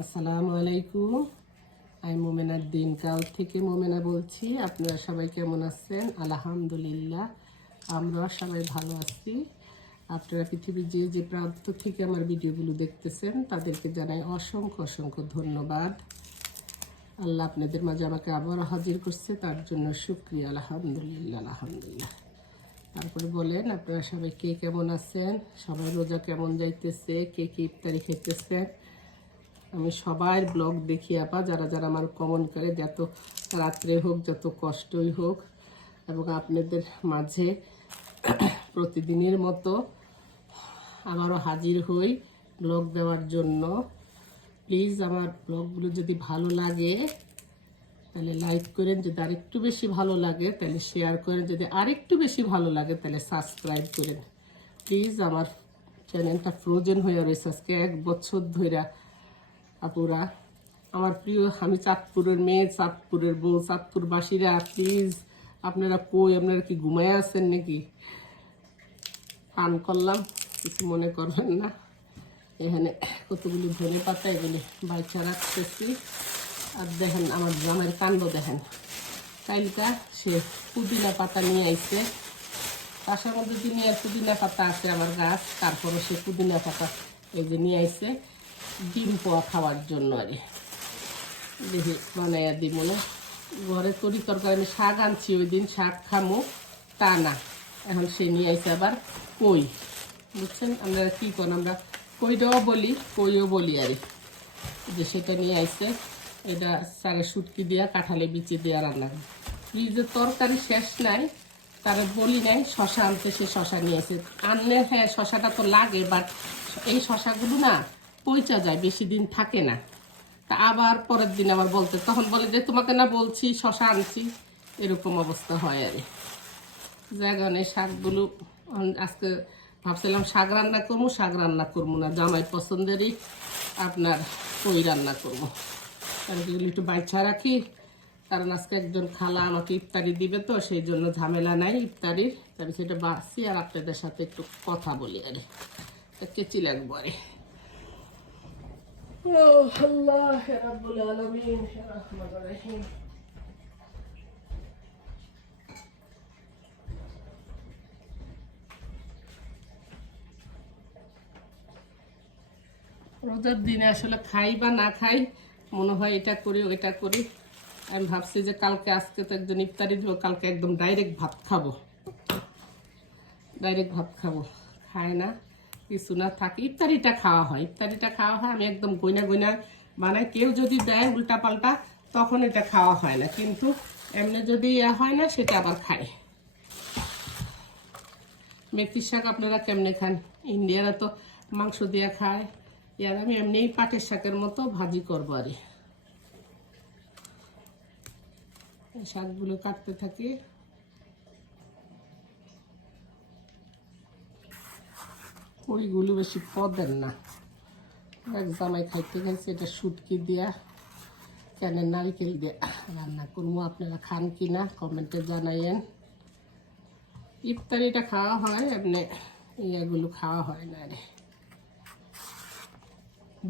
আসসালামু আলাইকুম। আমি মোমেনার দিনকাল থেকে মোমেনা বলছি। আপনারা সবাই কেমন আছেন? আলহামদুলিল্লাহ আমরা সবাই ভালো আছি। আপনারা পৃথিবীর যে যে প্রান্ত থেকে আমার ভিডিওগুলো দেখতেছেন, তাদেরকে জানাই অসংখ্য অসংখ্য ধন্যবাদ। আল্লাহ আপনাদের মাঝে আমাকে আবারও হাজির করছে, তার জন্য শুক্রিয়া। আলহামদুলিল্লাহ আলহামদুলিল্লাহ। তারপরে বলেন, আপনারা সবাই কে কেমন আছেন? সবাই রোজা কেমন যাইতেছে? কে কে ইফতারি খাইতেছেন আমি সবার ব্লগ দেখি, আপা। যারা যারা আমার কমন করে, যত রাত্রে হোক, যত কষ্টই হোক, এবং আপনাদের মাঝে প্রতিদিনের মতো আবারও হাজির হই ব্লগ দেওয়ার জন্য। প্লিজ আমার ব্লগগুলো যদি ভালো লাগে, তাহলে লাইক করেন। যদি আরেকটু বেশি ভালো লাগে, তাহলে শেয়ার করেন। যদি আরেকটু বেশি ভালো লাগে, তাহলে সাবস্ক্রাইব করেন। প্লিজ আমার চ্যানেলটা ফ্রোজেন হয়ে রয়েছে আজকে এক বছর ধরে আপুরা, আমার প্রিয়, আমি চাঁদপুরের মেয়ে, চাঁদপুরের বউ, চাঁদপুরবাসীরা প্লিজ আপনারা কই, আপনারা কি ঘুমায় আছেন নাকি? পান করলাম, কিছু মনে করবেন না। এখানে কতগুলি ধনে পাতা এগুলি বাইচা রাখতেছি। আর দেখেন, আমার জামের কাণ্ড দেখেন। কালকা সে পুদিনা পাতা নিয়ে আইছে। পাশের মধ্যে দিনে পুদিনা পাতা আছে আমার গাছ তারপরে সে পুদিনা পাতা এই যে নিয়ে আইছে। ডিম পোয়া খাওয়ার জন্য আর দেখি বানাইয়া দিব না। ঘরে তরি তরকারি, আমি শাক আনছি, ওই দিন শাক খামো, তা না। এখন সে নিয়ে আইসে আবার কই। বুঝছেন? আপনারা কী করেন আমরা কইটাও বলি, কইও বলি আর যে সেটা নিয়ে আইছে, এটা সারে সুটকি দিয়া কাঁঠালে বিচি দেওয়া রান্না ফ্রিজের তরকারি শেষ নাই, তারা বলি নাই, শশা আনতে সে শশা নিয়েছে আনলে হ্যাঁ শশাটা তো লাগে বাট এই শশাগুলো না পচা যায়, বেশি দিন থাকে না। তা আবার পরের দিন আবার বলতে, তখন বলে যে, তোমাকে না বলছি, শশা আনছি। এরকম অবস্থা হয় আর জায়গানে শাকগুলো আজকে ভাবছিলাম শাক রান্না করব, শাক রান্না করব না, জামাই পছন্দেরই আপনার কই রান্না করব। কারণ এগুলো একটু বাইছা রাখি, কারণ আজকে একজন খালা আমাকে ইফতারি দিবে তো, সেই জন্য ঝামেলা নাই ইফতারির। আমি সেটা বাঁচছি আর আপনাদের সাথে একটু কথা বলি আরে কেচি লাগবো আরে রহিম রোজার দিনে আসলে খাই বা না খাই, মনে হয় এটা করি, ওইটা করি। আমি ভাবছি যে কালকে, আজকে তো একজন ইফতারি দিব, কালকে একদম ডাইরেক্ট ভাত খাব। ডাইরেক্ট ভাত খাব। খায় না। কিছু না থাকে। ইফতারিটা খাওয়া হয়। ইফতারিটা খাওয়া হয়, আমি একদম গইনা গইনা বানাই। কেউ যদি দেয় উল্টা পাল্টা তখন এটা খাওয়া হয় না। কিন্তু এমনি যদি ইয়া হয় না, সেটা আবার খায়। মেথির শাক আপনারা কেমনে খান? ইন্ডিয়ারা তো মাংস দিয়ে খায়। ইয়ার আমি এমনিই পাটের শাকের মতো ভাজি করব আর। শাকগুলো কাটতে থাকি। ওইগুলো বেশি পদের না। এক জামাই খাইতে খাইছে এটা শুটকি দিয়া, কেন নারিকেল দিয়ে রান্না করব। আপনারা খান কি না, কমেন্টে জানাইয়েন। ইফতারিটা খাওয়া হয়, এমনি ইয়েগুলো খাওয়া হয় না রে।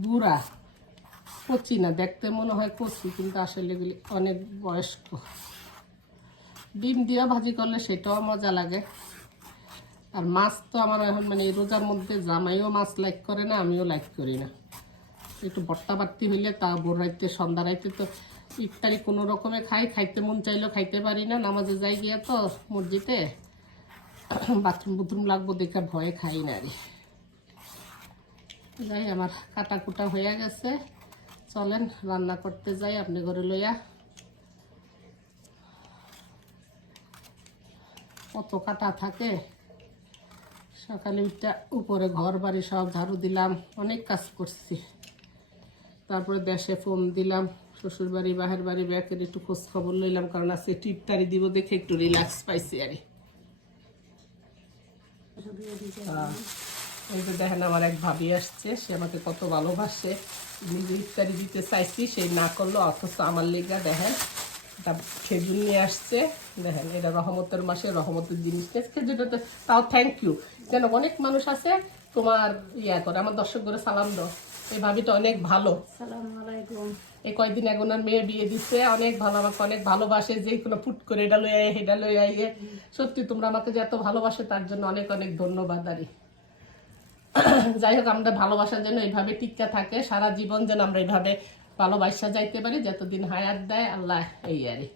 বুড়া, কচি না, দেখতে মনে হয় কচি, কিন্তু আসলে এগুলি অনেক বয়স্ক। ডিম দিয়ে ভাজি করলে সেটাও মজা লাগে। আর মাছ তো আমার এখন মানে রোজার মধ্যে জামাইও মাছ লাইক করে না, আমিও লাইক করি না। একটু বর্তা বাড়তি হইলে তা ভোর রাইতে, সন্ধ্যা রাইতে তো ইফতারি কোনো রকমে খাই, খাইতে মন চাইলেও খাইতে পারি না, নামাজে যাই গিয়া তো মসজিদে বাথরুম বুথরুম লাগবো দেখে ভয়ে খাই না রে যাই, আমার কাটা কুটা হয়ে গেছে। চলেন, রান্না করতে যাই আপনি ঘরে লইয়া। কত কাটা থাকে? সকালে উঠটা উপরে ঘর বাড়ি সব ঝাড়ু দিলাম, অনেক কাজ করছি তারপরে দেশে ফোন দিলাম, শ্বশুর বাড়ি, বাহের বাড়ি, ব্যাকের একটু খোঁজ খবর লইলাম, কারণ আজকে টিপটারি দিব দেখে একটু রিল্যাক্স পাইছি আরে। এই যে দেখেন আমার এক ভাবি আসছে, সে আমাকে কত ভালোবাসে নিজে ইফতারি দিতে চাইছি সেই না করল, অথচ আমার লেগা দেখেন খেজুর নিয়ে আসছে। দেখেন এটা রহমতের মাসে রহমতের জিনিস খেজুরটা তো তাও থ্যাংক ইউ যেন অনেক মানুষ আছে তোমার ইয়া করে আমার দর্শক করে সালাম দাও। এই ভাবিটা অনেক ভালো। এই কয়দিন এক ওনার মেয়ে বিয়ে দিচ্ছে অনেক ভালো আমাকে অনেক ভালোবাসে যে কোনো ফুট করে এটা লই আয় এটা লই আইয়ে সত্যি তোমরা আমাকে যে এত ভালোবাসে তার জন্য অনেক অনেক ধন্যবাদ আরি। যাই হোক আমরা ভালোবাসার জন্য এইভাবে টিক্কা থাকে সারা জীবন যেন আমরা এইভাবে ভালোবাসা যাইতে পারি যতদিন হায়াত দেয় আল্লাহ এই আরে।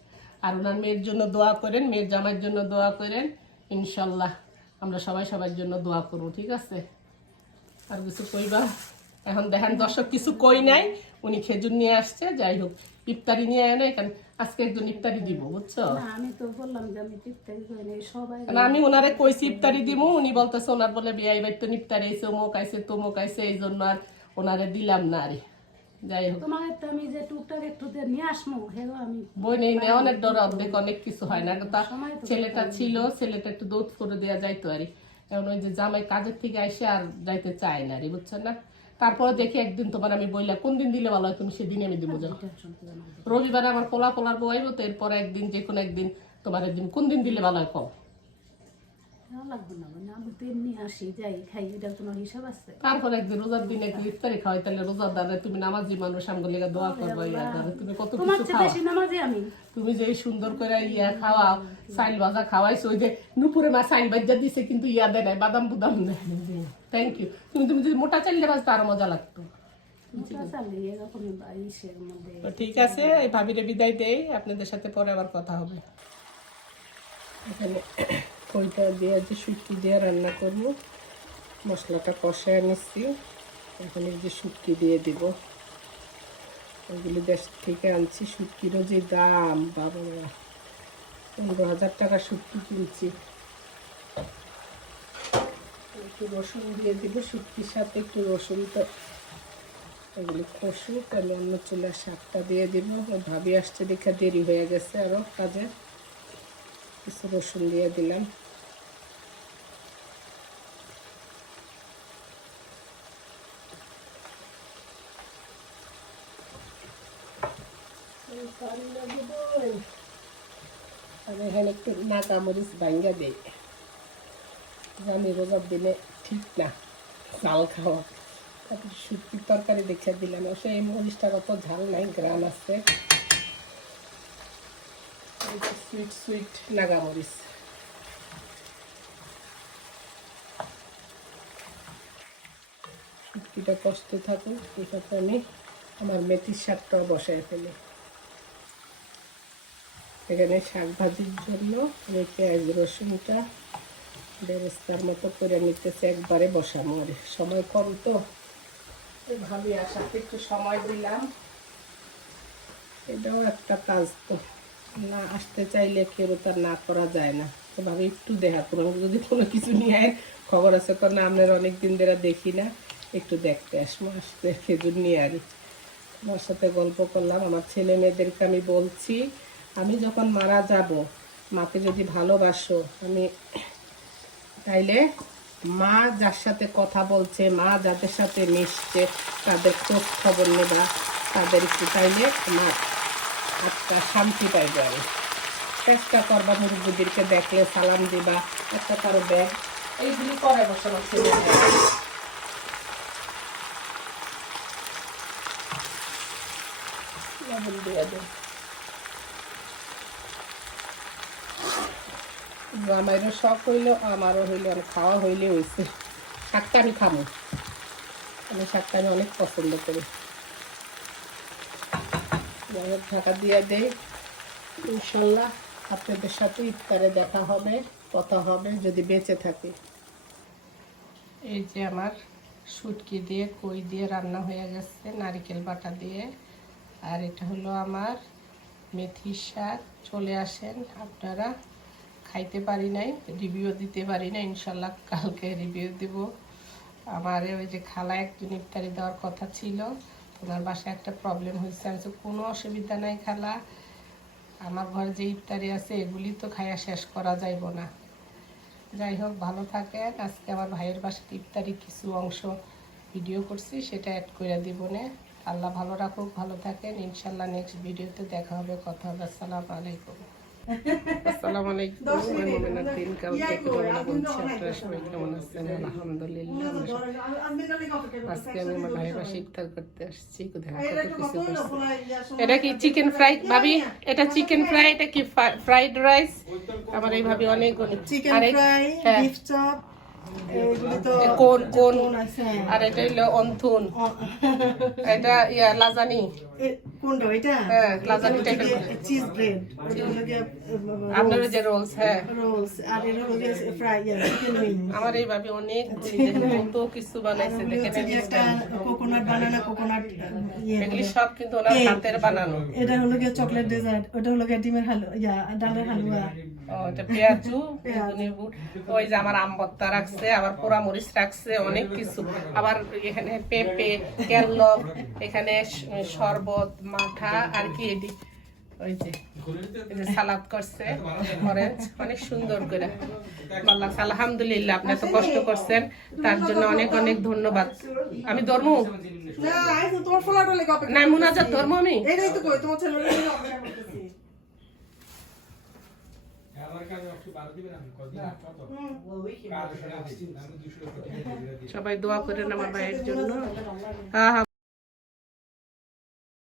আর ওনার মেয়ের জন্য দোয়া করেন মেয়ের জামাইয়ের জন্য দোয়া করেন ইনশাল্লাহ আমরা সবাই সবার জন্য দোয়া করব ঠিক আছে? আর কিছু কইবা? এখন দেখেন দর্শক কিছু কই নাই উনি খেজুর নিয়ে আসছে যাই হোক ইফতারি নিয়ে এনে এখানে আজকে একজন ইফতারি দিব বুঝছ? আমি তো বললাম যে আমি করি নাই সবাই কারণ আমি ওনারে কইছি ইফতারি দিব উনি বলতেছে ওনার বলে বিয়াই বাই তো ইফতারি আইছে অমুক আইছে তমুক আইছে এই জন্য আর ওনারে দিলাম না আরে। যাই হোক। তোমার তো আমি যে টুকটাক একটু নিয়ে আসব হেগো আমি বই নেই নেওয়ানের ডর অর্ধেক অনেক কিছু হয় না। তা ছেলেটা ছিল ছেলেটা একটু দৌড় করে দেওয়া যাইতো আরে এখন ওই যে জামাই কাজের থেকে আর যাইতে চায় না রে বুঝছ না? তারপরে দেখি একদিন তোমার আমি বললাম কোন দিন দিলে ভালো হয় তুমি সেদিন আমি দিব যাও। রবিবার আমার পোলা পোলার বইব তো এরপরে একদিন যে কোনো একদিন তোমার একদিন কোন দিন দিলে ভালো হয় কম লাগবে না মানে আমি তো এমনি আসি যাই খাই এটা কোনো হিসাব আছে। তারপর একদিন রোজার দিনে ইফতারি খাওয়াই তাহলে তুমি নামাজি মানুষ লেগে দোয়া করব তুমি কত কিছু চেয়ে নামাজি আমি। তুমি যে সুন্দর করে ইয়া খাওয়াও সাইল ভাজা খাওয়াইছো ওই যে নুপুরে মা সাইল ভাজা দিছে কিন্তু ইয়া দেয় নাই বাদাম বুদাম দেয় থ্যাংক ইউ তুমি তুমি যদি মোটা চাইলে ভাজতে আরও মজা লাগতো। ঠিক আছে এই ভাবিরে বিদায় দেই আপনাদের সাথে পরে আবার কথা হবে। এখানে কইটা দিয়ে যে শুটকি দিয়ে রান্না করব। মশলাটা কষায় নিচ্ছি। এখানে যে শুটকি দিয়ে দিব। ওইগুলি দেশ থেকে আনছি। শুটকিরও যে দাম, বাবা পনেরো হাজার টাকা শুটকি কিনছি। একটু রসুন দিয়ে দিব। শুটকির সাথে একটু রসুন তো এগুলি কষু তাহলে অন্য চুলার শাকটা দিয়ে দিব। ভাবি আসছে, দেখে দেরি হয়ে গেছে আরও কাজে। কিছু রসুন দিয়ে দিলাম। আর এখানে একটু নাকা মরিচ ভাঙ্গা দেই জানি রোজার দিনে ঠিক না চাল খাওয়া তারপরে শুটকির তরকারি দেখে দিলাম অবশ্য এই মরিচটার অত ঝাল নাই গ্রাম আছে সুইট সুইট নাগা মরিচ শুটকিটা কষ্ট থাকুক এটাতে আমি আমার মেথির শাকটাও বসায় ফেলি। এখানে শাক ভাজির জন্য আমি পেঁয়াজ, রসুনটা ব্যবস্থার মতো করে নিতেছে, একবারে বসানো আর সময় কম তো ভাবি আসাতে একটু সময় দিলাম। এটাও একটা কাজ তো, না আসতে চাইলে কেউ তার না করা যায় না। তো ভাবি একটু দেখা তোমার যদি কোনো কিছু নিয়ে খবর আছে না, আপনার অনেক দিন ধরে দেখি না, একটু দেখতে আসব, আসতে খেজুর নিয়ে আনি। তোমার সাথে গল্প করলাম, আমার ছেলে মেয়েদেরকে আমি বলছি আমি যখন মারা যাব, মাকে যদি ভালোবাসো, আমি তাইলে মা যার সাথে কথা বলছে, মা যাদের সাথে মিশছে, তাদের খোঁজ খবর নেবা তাদের একটু তাইলে মা একটা শান্তি পাইবে আমি চেষ্টা করবা মুরব্বীদেরকে দেখলে সালাম দিবা, একটা কারও ব্যাগ, এইগুলি করে বসানো ছেলে লবণ দিয়ে দেয় আমারও শখ হইল, আমারও হইল, আর খাওয়া হইলে হয়েছে শাকটা আমি খাব আমি শাকটা আমি অনেক পছন্দ করি। ঢাকা দিয়ে দেই। ইনশাল্লাহ আপনাদের সাথে ইফতারে দেখা হবে, কথা হবে, যদি বেঁচে থাকি। এই যে আমার শুটকি দিয়ে, কই দিয়ে রান্না হয়ে গেছে, নারিকেল বাটা দিয়ে। আর এটা হলো আমার মেথি শাক। চলে আসেন আপনারা। খাইতে পারি নাই রিভিউ দিতে পারি না ইনশাল্লাহ কালকে রিভিউ দিব। আমার ওই যে খালা একজন ইফতারি দেওয়ার কথা ছিল, ওনার বাসায় একটা প্রবলেম হয়েছে। আমি কোনো অসুবিধা নাই খালা, আমার ঘরে যে ইফতারি আছে, এগুলি তো খাইয়া শেষ করা যাইব না। যাই হোক, ভালো থাকেন। আজকে আমার ভাইয়ের বাসার ইফতারি কিছু অংশ ভিডিও করছি, সেটা অ্যাড করে দিব না। আল্লাহ ভালো রাখুক, ভালো থাকেন। ইনশাল্লাহ নেক্সট ভিডিওতে দেখা হবে, কথা হবে। আসসালামু আলাইকুম। আসসালামু আলাইকুম। আমি মোমেনার দিন থেকে মোমেনা বলছি আপনারা সবাই কেমন আছেন? আলহামদুলিল্লাহ আজকে আমি আমার ভাইয়ের বাসায় ইফতার করতে আসছি কোথায় কিছু এটা কি চিকেন ফ্রাই ভাবি এটা চিকেন ফ্রাই এটা কি ফ্রাইড রাইস আমার এই ভাবি অনেক চিকেন ফ্রাই বিফ চপ কোন কোন? আর এটা হলো অন্থুন। এটা ইয়া লাজানি। কোনটা? এটা হ্যাঁ, লাজানি টাইপের চিজ ব্রেড ওটা হলো গিয়ে আপনার যে রোলস হ্যাঁ। রোলস আর এটা হলো ফ্রাই চিকেন উইং আমার এই ভাবি অনেক কত কিছু বানাইছে দেখেন একটা কোকোনাট বানানা কোকোনাট ইয়ে এগুলি সব কিন্তু ওনার হাতের বানানো। এটা হলো গিয়ে চকলেট ডেজার্ট ওটা হলো গিয়ে ডিমের হালুয়া ইয়া ডালের হালুয়া। ও, এটা পেঁয়াজু ওই যে আমার আমবত্তা রাখছে আবার পোড়া মরিচ রাখছে অনেক কিছু। আবার এখানে পেঁপে ক্যারলক এখানে শরবত মাঠা আর কি এটি? ওই যে সালাদ করছে অরেঞ্জ অনেক সুন্দর করে। আল্লাহ আলহামদুলিল্লাহ আপনি এত কষ্ট করছেন তার জন্য অনেক অনেক ধন্যবাদ। আমি ধর্ম? না ধর্ম আমি এটাই তো কই তোমার ছেলের লেগে অপেক্ষা করতেছি সবাই দোয়া করেন আমার ভাইয়ের জন্য হ্যাঁ হ্যাঁ।